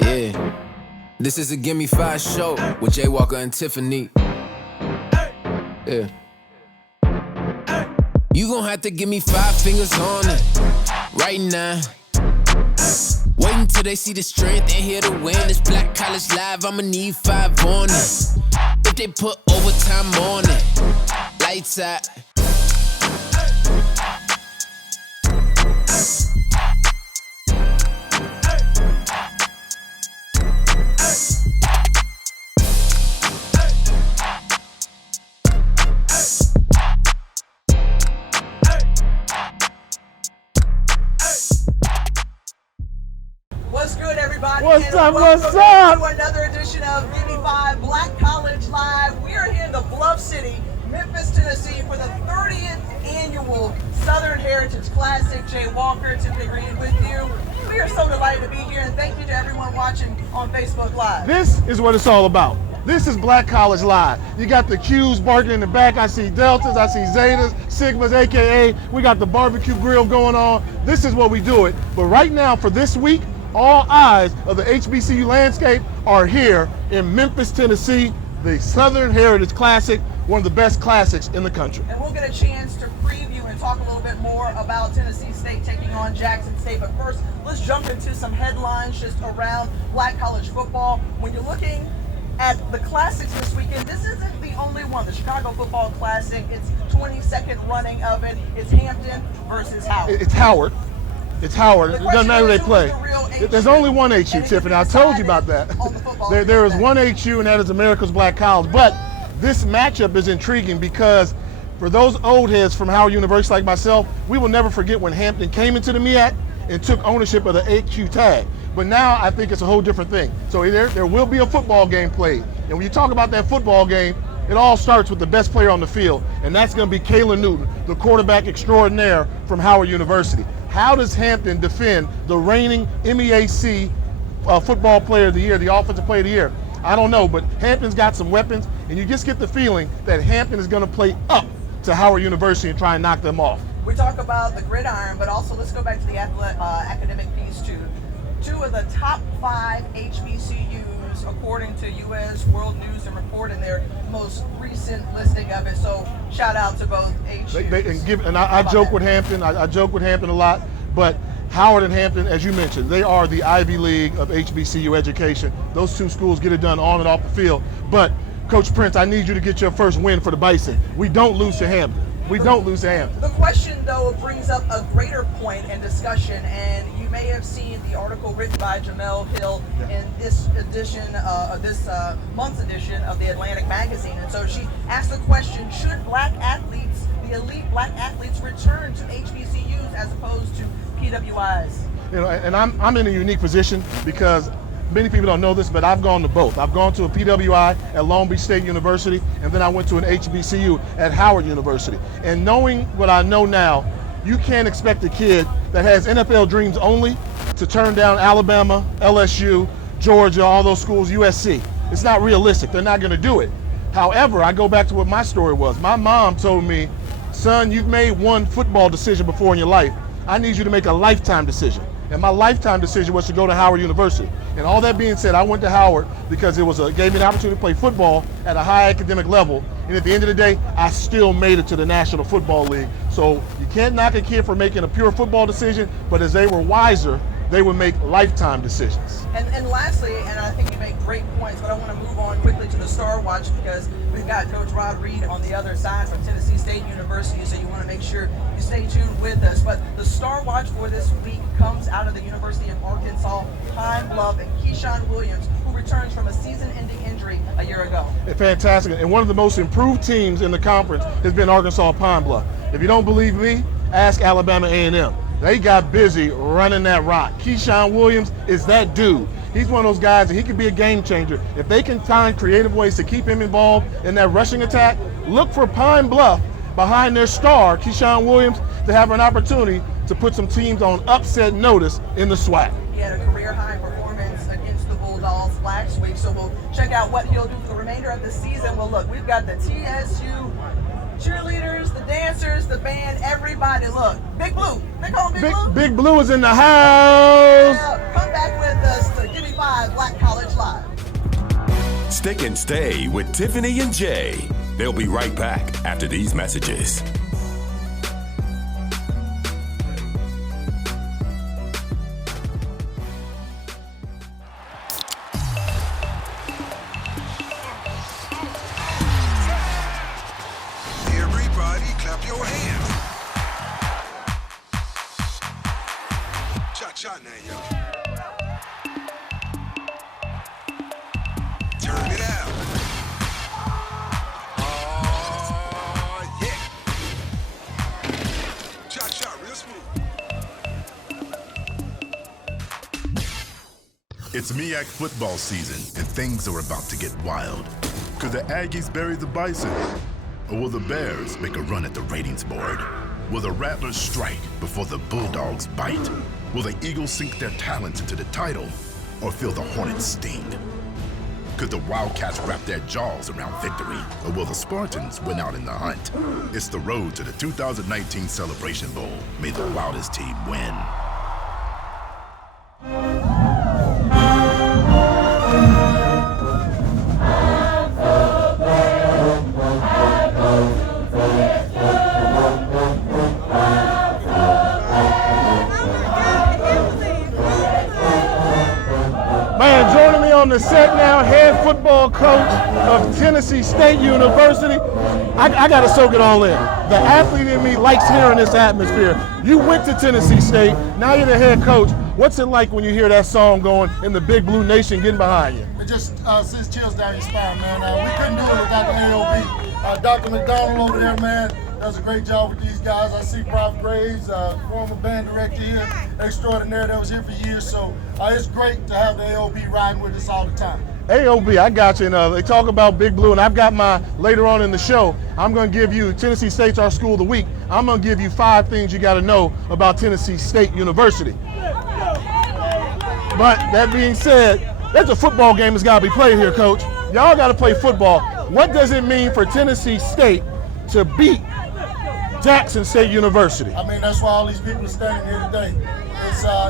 Yeah. This is a Gimme 5 show with Jay Walker and Tiffany. Yeah. You gon' have to give me 5 fingers on it right now. Wait until they see the strength and hear the win. It's Black College Live, I'ma need 5 on it. If they put overtime on it, lights out. What's up? To another edition of Gimme 5 Black College Live. We are here in the Bluff City, Memphis, Tennessee for the 30th annual Southern Heritage Classic. Jay Walker, Tiffany Green with you. We are so delighted to be here, and thank you to everyone watching on Facebook Live. This is what it's all about. This is Black College Live. You got the Q's barking in the back. I see Deltas, I see Zetas, Sigmas, AKA. We got the barbecue grill going on. This is what we do it. But right now, for this week, all eyes of the HBCU landscape are here in Memphis, Tennessee, the Southern Heritage Classic, one of the best classics in the country. And we'll get a chance to preview and talk a little bit more about Tennessee State taking on Jackson State. But first, let's jump into some headlines just around Black college football. When you're looking at the classics this weekend, this isn't the only one. The Chicago Football Classic, it's 22nd running of it. It's Hampton versus Howard. It's Howard. It's Howard. It doesn't matter who they play. There's only one HU, Tiffany. I told you about that. There is one HU, and that is America's Black College. But this matchup is intriguing because for those old heads from Howard University like myself, we will never forget when Hampton came into the MEAC and took ownership of the HU tag. But now I think it's a whole different thing. So there will be a football game played. And when you talk about that football game, it all starts with the best player on the field, and that's going to be Kalen Newton, the quarterback extraordinaire from Howard University. How does Hampton defend the reigning MEAC football player of the year, the offensive player of the year? I don't know, but Hampton's got some weapons, and you just get the feeling that Hampton is going to play up to Howard University and try and knock them off. We talk about the gridiron, but also let's go back to the academic piece too. 2 of the top 5 HBCUs, according to U.S. World News and Report, in their most recent listing of it. So shout out to both HBCUs. I joke with Hampton. I joke with Hampton a lot, but Howard and Hampton, as you mentioned, they are the Ivy League of HBCU education. Those 2 schools get it done on and off the field. But Coach Prince, I need you to get your first win for the Bison. We don't lose to Hampton. We don't lose to Hampton. The question, though, brings up a greater point in discussion, and you may have seen the article written by Jamel Hill in this edition, this month's edition of the Atlantic magazine. And so she asked the question: should black athletes, the elite black athletes, return to HBCUs as opposed to PWIs? You know, and I'm in a unique position because many people don't know this, but I've gone to both. I've gone to a PWI at Long Beach State University, and then I went to an HBCU at Howard University. And knowing what I know now, you can't expect a kid that has NFL dreams only to turn down Alabama, LSU, Georgia, all those schools, USC. It's not realistic. They're not going to do it. However, I go back to what my story was. My mom told me, son, you've made one football decision before in your life. I need you to make a lifetime decision. And my lifetime decision was to go to Howard University. And all that being said, I went to Howard because it gave me an opportunity to play football at a high academic level. And at the end of the day, I still made it to the National Football League. So you can't knock a kid for making a pure football decision, but as they were wiser, they would make lifetime decisions. And lastly, and I think you make great points, but I want to move on quickly to the Star Watch because we've got Coach Rod Reed on the other side from Tennessee State University, so you want to make sure you stay tuned with us. But the Star Watch for this week comes out of the University of Arkansas, Pine Bluff, and Keyshawn Williams, who returns from a season-ending injury a year ago. Fantastic. And one of the most improved teams in the conference has been Arkansas Pine Bluff. If you don't believe me, ask Alabama A&M. They got busy running that rock. Keyshawn Williams is that dude. He's one of those guys that he could be a game changer. If they can find creative ways to keep him involved in that rushing attack, look for Pine Bluff behind their star, Keyshawn Williams, to have an opportunity to put some teams on upset notice in the SWAC. He had a career-high performance against the Bulldogs last week, so we'll check out what he'll do for the remainder of the season. Well, look, we've got the TSU cheerleaders, the dancers, the band, everybody. Look, Big Blue. They call him Big Blue? Big Blue is in the house. Yeah, come back with us to Gimme 5 Stick and Stay with Tiffany and Jay. They'll be right back after these messages. Everybody clap your hands. Cha-cha now, y'all. Turn it out. Oh, yeah. Cha-cha, real smooth. It's MEAC football season, and things are about to get wild. Could the Aggies bury the Bison? Or will the Bears make a run at the ratings board? Will the Rattlers strike before the Bulldogs bite? Will the Eagles sink their talents into the title or feel the Hornets sting? Could the Wildcats wrap their jaws around victory or will the Spartans win out in the hunt? It's the road to the 2019 Celebration Bowl. May the wildest team win. Man, joining me on the set now, head football coach of Tennessee State University. I got to soak it all in. The athlete in me likes hearing this atmosphere. You went to Tennessee State, now you're the head coach. What's it like when you hear that song going in the Big Blue Nation getting behind you? It just sends chills down your spine, man. We couldn't do it without the AOB. Dr. McDonald over there, man, does a great job with these guys. I see Prof. Graves, former band director here, extraordinaire that was here for years. So it's great to have the AOB riding with us all the time. AOB, I got you. They talk about Big Blue, and I've got my, later on in the show, I'm going to give you, Tennessee State's our school of the week. I'm going to give you 5 things you got to know about Tennessee State University. But that being said, there's a football game that's got to be played here, Coach. Y'all got to play football. What does it mean for Tennessee State to beat Jackson State University? I mean, that's why all these people are standing here today.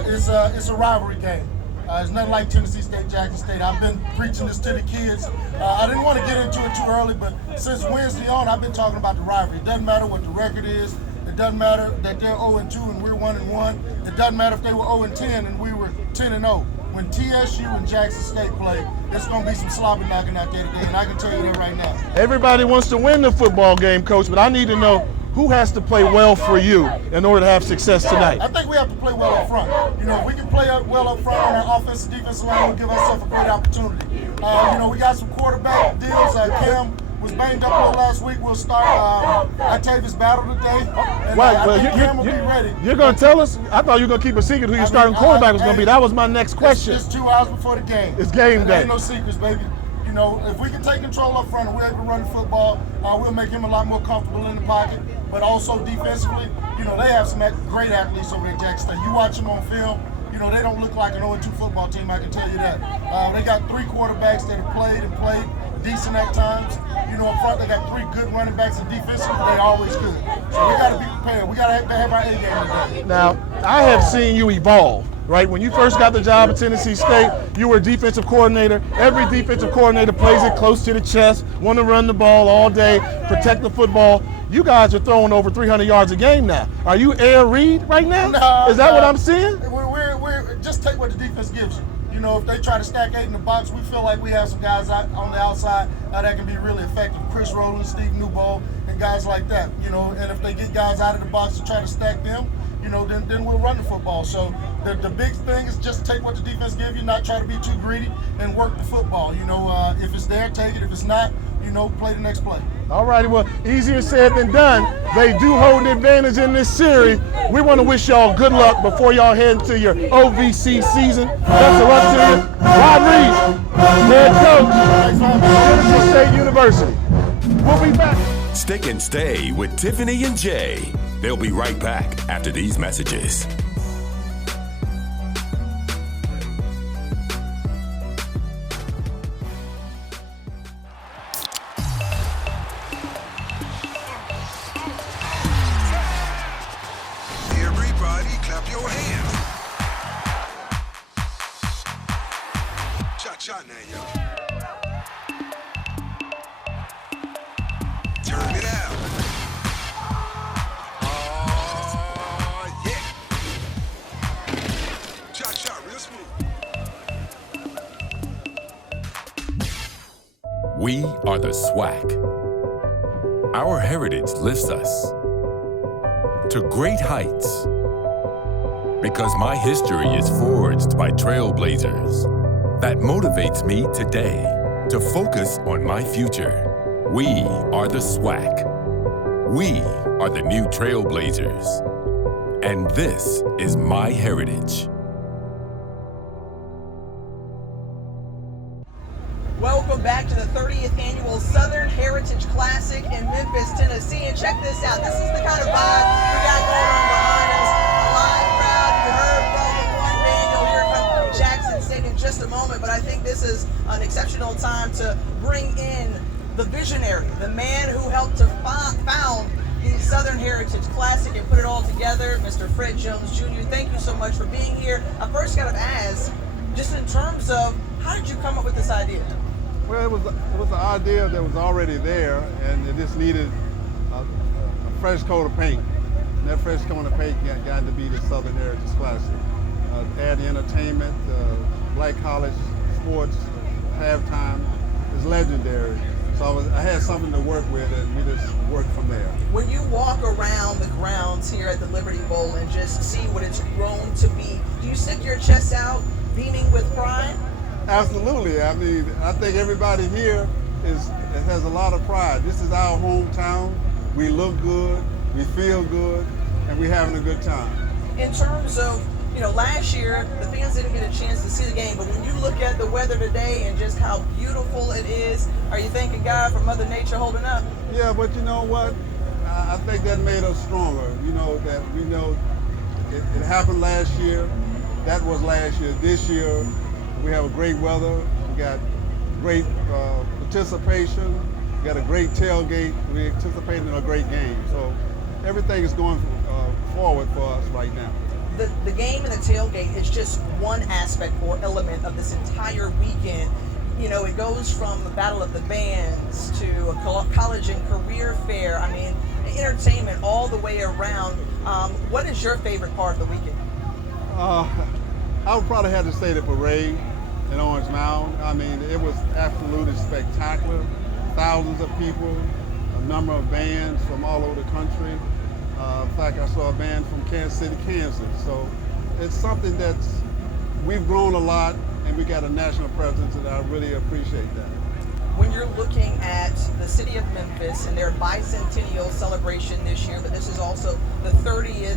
It's a rivalry game. It's nothing like Tennessee State, Jackson State. I've been preaching this to the kids. I didn't want to get into it too early, but since Wednesday on, I've been talking about the rivalry. It doesn't matter what the record is. It doesn't matter that they're 0-2 and we're 1-1. It doesn't matter if they were 0-10 and we were 10-0. When TSU and Jackson State play, there's going to be some sloppy knocking out there today, and I can tell you that right now. Everybody wants to win the football game, Coach, but I need to know who has to play well for you in order to have success tonight. I think we have to play well up front. You know, if we can play well up front on our offensive defensive line, we'll give ourselves a great opportunity. We got some quarterback deals. Cam was banged up a little last week. We'll start Octavius Battle today. And Cam will be ready. You're going to tell us? I thought you were going to keep a secret who your starting quarterback was going to be. That was my next question. It's 2 hours before the game. It's game day. There ain't no secrets, baby. You know, if we can take control up front and we're able to run the football, we'll make him a lot more comfortable in the pocket. But also defensively, you know, they have some great athletes over there at Jackson State. You watch them on film, you know, they don't look like an 0-2 football team, I can tell you that. They got 3 quarterbacks that have played decent at times. You know, up front, they got 3 good running backs, and defensively, they always good. So we got to be prepared. We got to have our A game today. Now, I have seen you evolve. Right, when you first got the job at Tennessee State, you were a defensive coordinator. Every defensive coordinator plays it close to the chest, want to run the ball all day, protect the football. You guys are throwing over 300 yards a game now. Are you Air Reed right now? No, Is that what I'm seeing? We're just take what the defense gives you. You know, if they try to stack 8 in the box, we feel like we have some guys out on the outside that can be really effective. Chris Rowland, Steve Newbold, and guys like that. You know, and if they get guys out of the box to try to stack them, you know, then we'll run the football. So the big thing is just take what the defense gives you, not try to be too greedy, and work the football. You know, if it's there, take it. If it's not, you know, play the next play. All righty, well, easier said than done. They do hold the advantage in this series. We want to wish y'all good luck before y'all head into your OVC season. Best of luck to you. Rod Reed, head coach, Tennessee State University. We'll be back. Stick and Stay with Tiffany and Jay. They'll be right back after these messages. Everybody clap your hands. Cha-cha now, y'all. We are the SWAC. Our heritage lifts us to great heights because my history is forged by trailblazers. That motivates me today to focus on my future. We are the SWAC. We are the new trailblazers. And this is my heritage. Welcome back to the 30th Annual Southern Heritage Classic in Memphis, Tennessee. And check this out. This is the kind of vibe we got going on behind us. A live crowd. You heard from one band. You'll hear from Jackson State in just a moment. But I think this is an exceptional time to bring in the visionary, the man who helped to found the Southern Heritage Classic and put it all together, Mr. Fred Jones Jr. Thank you so much for being here. I first got to ask, just in terms of, how did you come up with this idea? Well, it was an idea that was already there, and it just needed a fresh coat of paint. And that fresh coat of paint got to be the Southern Heritage Classic. Add the entertainment, black college sports, halftime is legendary. So I had something to work with, and we just worked from there. When you walk around the grounds here at the Liberty Bowl and just see what it's grown to be, do you stick your chest out, beaming with pride? Absolutely. I mean, I think everybody here has a lot of pride. This is our hometown. We look good, we feel good, and we're having a good time. In terms of, last year, the fans didn't get a chance to see the game, but when you look at the weather today and just how beautiful it is, are you thanking God for Mother Nature holding up? Yeah, but you know what? I think that made us stronger. That we know it happened last year. That was last year. This year, we have a great weather. We got great participation. We got a great tailgate. We're anticipating a great game. So everything is going forward for us right now. The game and the tailgate is just one aspect or element of this entire weekend. It goes from the Battle of the Bands to a college and career fair. I mean, entertainment all the way around. What is your favorite part of the weekend? I would probably have to say the parade in Orange Mound. I mean, it was absolutely spectacular. Thousands of people, a number of bands from all over the country. In fact, I saw a band from Kansas City, Kansas. So it's something that's, we've grown a lot, and we got a national presence, and I really appreciate that. When you're looking at the city of Memphis and their bicentennial celebration this year, but this is also the 30th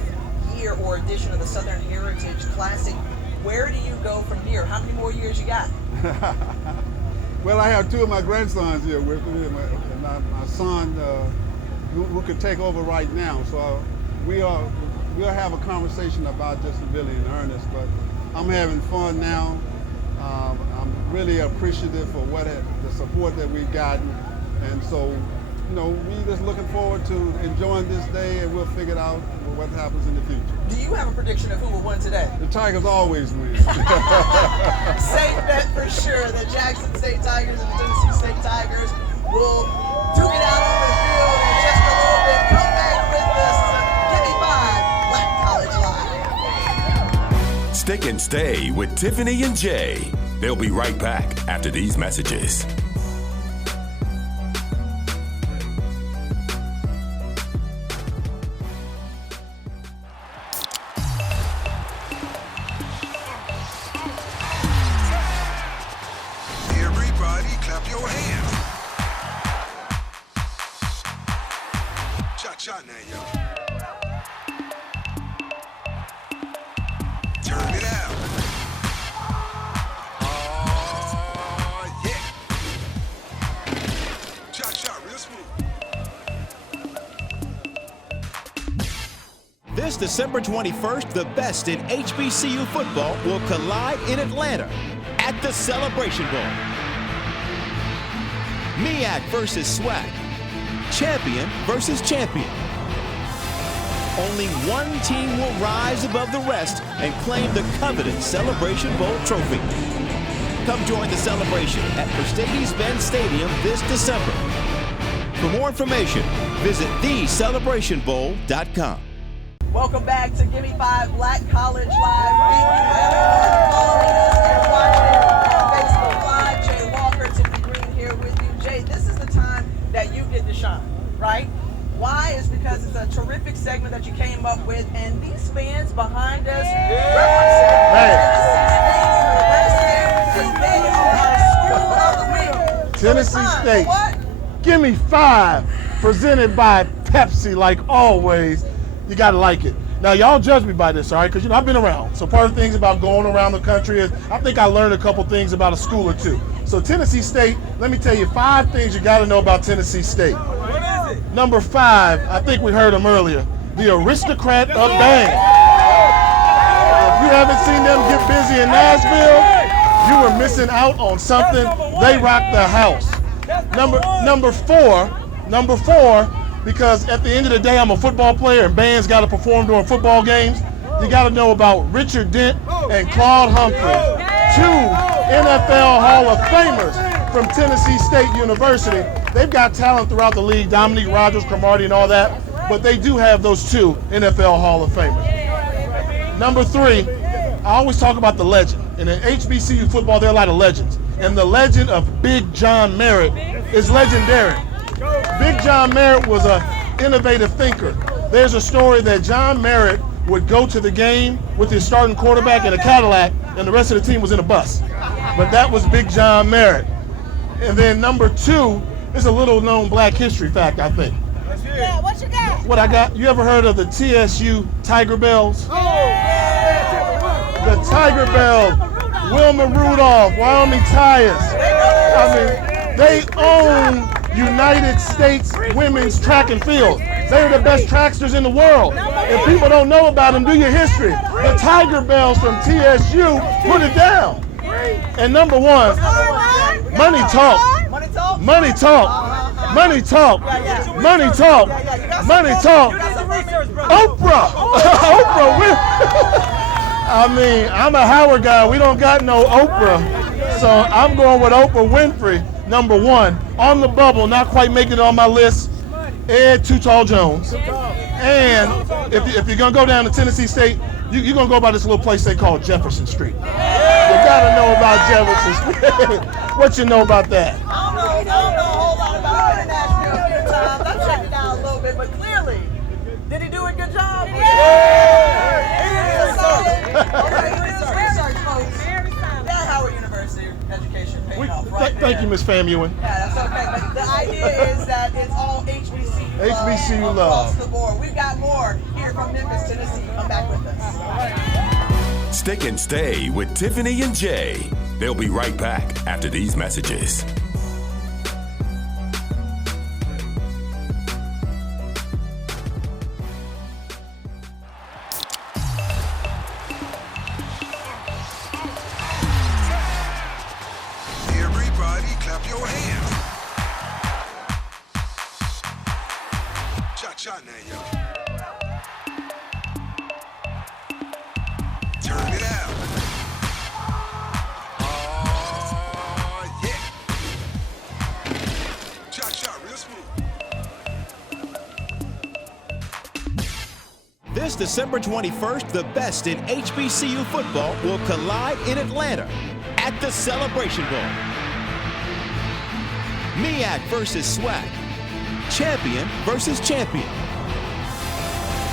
year or edition of the Southern Heritage Classic, where do you go from here? How many more years you got? Well, I have two of my grandsons here with me, and my son who could take over right now. So we'll have a conversation about this really in earnest, but I'm having fun now. I'm really appreciative for the support that we've gotten, and so we just looking forward to enjoying this day, and we'll figure out what happens in the future. Do you have a prediction of who will win today? The Tigers always win. Safe bet for sure. The Jackson State Tigers and the Tennessee State Tigers will duke it out on the field in just a little bit. Come back with us. Give me 5 Black College Live. Stick and stay with Tiffany and Jay. They'll be right back after these messages. Everybody clap your hands. Cha-cha now, y'all. Turn it out. Oh, yeah. Cha-cha, real smooth. This December 21st, the best in HBCU football will collide in Atlanta at the Celebration Bowl. MEAC versus SWAC. Champion versus champion. Only one team will rise above the rest and claim the coveted Celebration Bowl trophy. Come join the celebration at Mercedes-Benz Stadium this December. For more information, visit thecelebrationbowl.com. Welcome back to Gimme 5 Black College Live. Thank you everyone for following us and watching on Facebook Live. Jay Walker, Tiffany Green here with you. Jay, Tennessee Time. State. What? Give me 5. Presented by Pepsi, like always. You gotta like it. Now, y'all judge me by this, all right? Because, I've been around. So part of the things about going around the country is I think I learned a couple things about a school or two. So Tennessee State, let me tell you 5 things you gotta know about Tennessee State. What is it? Number 5, I think we heard them earlier, the aristocrat of band. If you haven't seen them get busy in Nashville, you were missing out on something. They rock the house. Number four, because at the end of the day, I'm a football player and bands got to perform during football games. You got to know about Richard Dent and Claude Humphrey, 2 NFL Hall of Famers from Tennessee State University. They've got talent throughout the league, Dominique Rodgers, Cromartie, and all that, but they do have those 2 NFL Hall of Famers. Number 3, I always talk about the legend. And in HBCU football, there are a lot of legends. And the legend of Big John Merritt is legendary. Big John Merritt was an innovative thinker. There's a story that John Merritt would go to the game with his starting quarterback in a Cadillac, and the rest of the team was in a bus. But that was Big John Merritt. And then number 2 is a little known black history fact, I think. Yeah, what you got? What I got? You ever heard of the TSU Tiger Bells? The Tiger Bells, Wilma Rudolph, Wyoming Tires. I mean, they own United States women's track and field. They are the best tracksters in the world. If people don't know about them, do your history. The Tiger Bells from TSU put it down. And number 1, money talk. Money talk? Money talk. Money talk. Money talk. Money talk. Oprah. Oprah. I mean, I'm a Howard guy. We don't got no Oprah. So I'm going with Oprah Winfrey, number 1. On the bubble, not quite making it on my list, Ed Too Tall Jones. And if you're going to go down to Tennessee State, you're going to go by this little place they call Jefferson Street. You got to know about Jefferson Street. What you know about that? I don't know a whole lot about it. I've been in Nashville a few times. I've checked it out a little bit, but clearly, did he do a good job? Yeah! Okay, research, folks. That Howard University education paid off, right? Thank you, Ms. Famuin. Yeah, that's okay. But the idea is that it's all HBCU love across the board. We've got more here from Memphis, Tennessee. Come back with us. Stick and stay with Tiffany and Jay. They'll be right back after these messages. Everybody clap your hands. Cha-cha now, y'all. Turn it out. Oh, yeah. Cha-cha, real smooth. This December 21st, the best in HBCU football will collide in Atlanta at the Celebration Bowl. MEAC versus SWAC. Champion versus champion.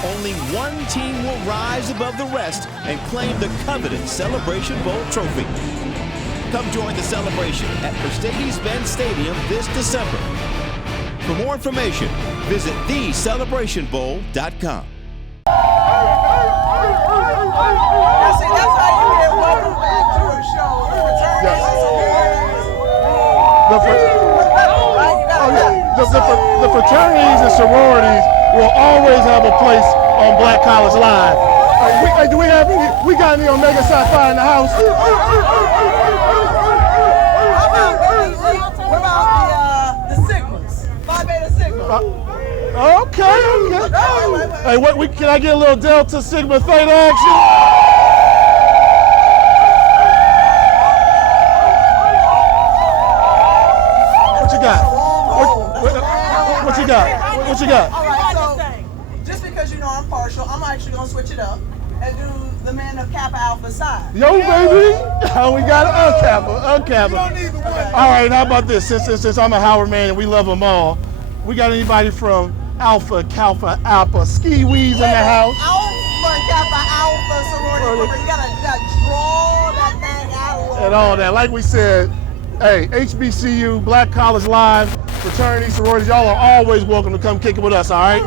Only one team will rise above the rest and claim the coveted Celebration Bowl trophy. Come join the celebration at Mercedes-Benz Stadium this December. For more information, visit thecelebrationbowl.com. See, that's how you get welcome back to a show. The fraternities and sororities will always have a place on Black College Live. Do we have any? We got any Omega Psi Phi in the house? What about the Sigmas? Phi Beta Sigma. Okay. Hey, can I get a little Delta Sigma Theta action? What you got? What you got? What you got? All right, so just because you know I'm partial, I'm actually gonna switch it up and do the men of Kappa Alpha Psi. Yo, baby! Oh, we got Kappa. All right, how about this? Since I'm a Howard man and we love them all, we got anybody from Alpha, Kappa, Alpha, Ski Wees in the house? Alpha, Kappa, Alpha, sorority. You gotta draw that thing out a little and all that. Like we said, Hey, HBCU, Black College Live, fraternity, sororities, y'all are always welcome to come kick it with us, all right?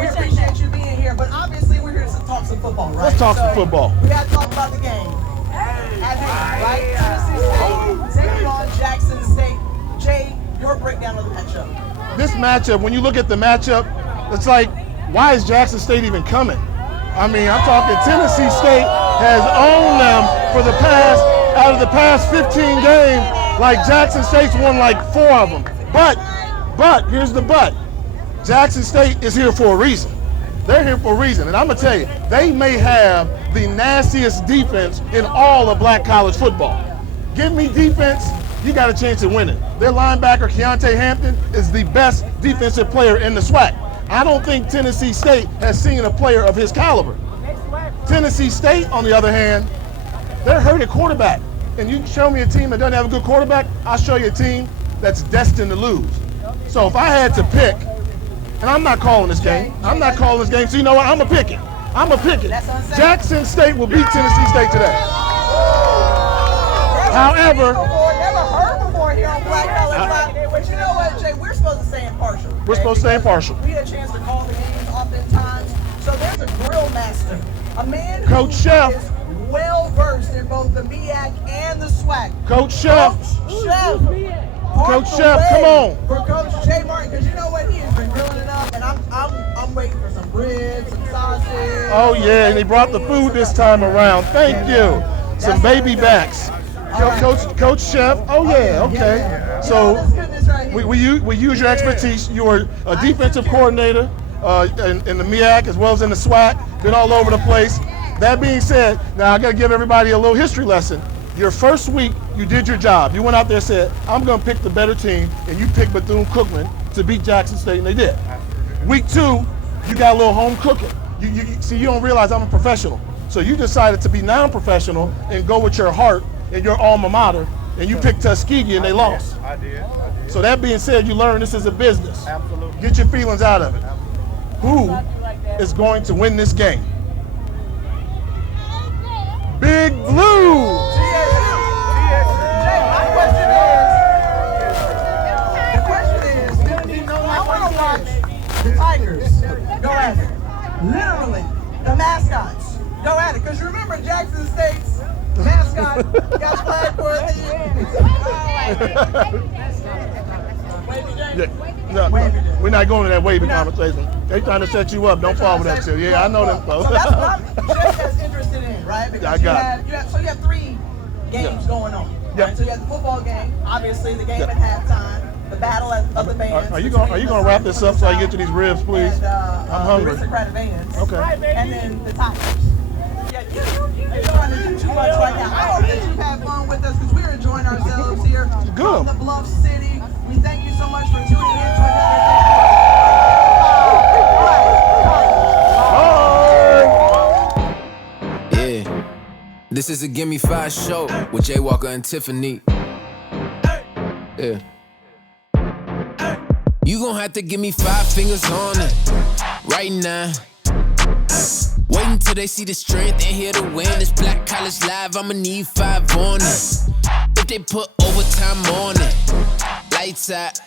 We appreciate you being here, but obviously we're here to talk some football, right? Let's talk some football. We got to talk about the game. At hand, right? Tennessee State taking on Jackson State. Jay, your breakdown of the matchup. This matchup, when you look at the matchup, it's like, why is Jackson State even coming? I mean, I'm talking Tennessee State has owned them for the past, out of the past 15 games, like Jackson State's won like 4 of them. But, here's the but. Jackson State is here for a reason. They're here for a reason, and I'm gonna tell you, they may have the nastiest defense in all of Black college football. Give me defense, you got a chance at winning. Their linebacker, Keontae Hampton, is the best defensive player in the SWAC. I don't think Tennessee State has seen a player of his caliber. Tennessee State, on the other hand, they're hurt at quarterback. And you show me a team that doesn't have a good quarterback, I'll show you a team that's destined to lose. So if I had to pick, and I'm not calling this game, so you know what, I'm gonna pick it. Jackson State will beat Tennessee State today. However, Never heard before here on Black College Live, but you know what, Jay, we're supposed to stay impartial. We're supposed to stay impartial. We had a chance to call the games oftentimes. So there's a grill master, a man Coach who Chef. is well versed in both the MEAC and the SWAC. Coach Chef. Coach Chef, come on. For Coach Jay Martin, because you know what, he has been grilling it up, and I'm waiting for some ribs, some sausage. Oh yeah, and he brought the food this time around. Thank you. Some baby backs. Coach Chef. Oh yeah, okay. So we use your expertise. You are a defensive coordinator in the MEAC as well as in the SWAC. Been all over the place. That being said, now I got to give everybody a little history lesson. Your first week, you did your job. You went out there and said, I'm going to pick the better team, and you picked Bethune-Cookman to beat Jackson State, and they did. Week 2, you got a little home cooking. See, you don't realize I'm a professional. So you decided to be non-professional and go with your heart and your alma mater, and you picked Tuskegee, and they lost. I did. So that being said, you learn this is a business. Absolutely. Get your feelings out of it. Who is going to win this game? Big Blue! The question is, I want to watch the Tigers go at it. Literally, the mascots go at it. Because remember, Jackson State's mascot got flagged for We're not going to that wavy conversation. They trying to set you up. Don't fall for that shit. Yeah, I know them folks. So that's what Jay is interested in, right? Because you have 3 games going on. Right? So you have the football game, obviously the game at halftime, the battle of the bands. Are you gonna wrap this up so I get to these ribs, please? And, I'm hungry. The aristocratic bands. Okay. And then the Tigers. You're trying to do too much right now. I hope that you have fun with us because we're enjoying ourselves here from the Bluff City. We thank you so much for tuning in to another Yeah, this is a Gimme 5 show with Jay Walker and Tiffany. Yeah. You gon' have to give me 5 fingers on it right now. Wait until they see the strength and hear the win. It's Black College Live, I'ma need 5 on it. If they put overtime on it, lights out.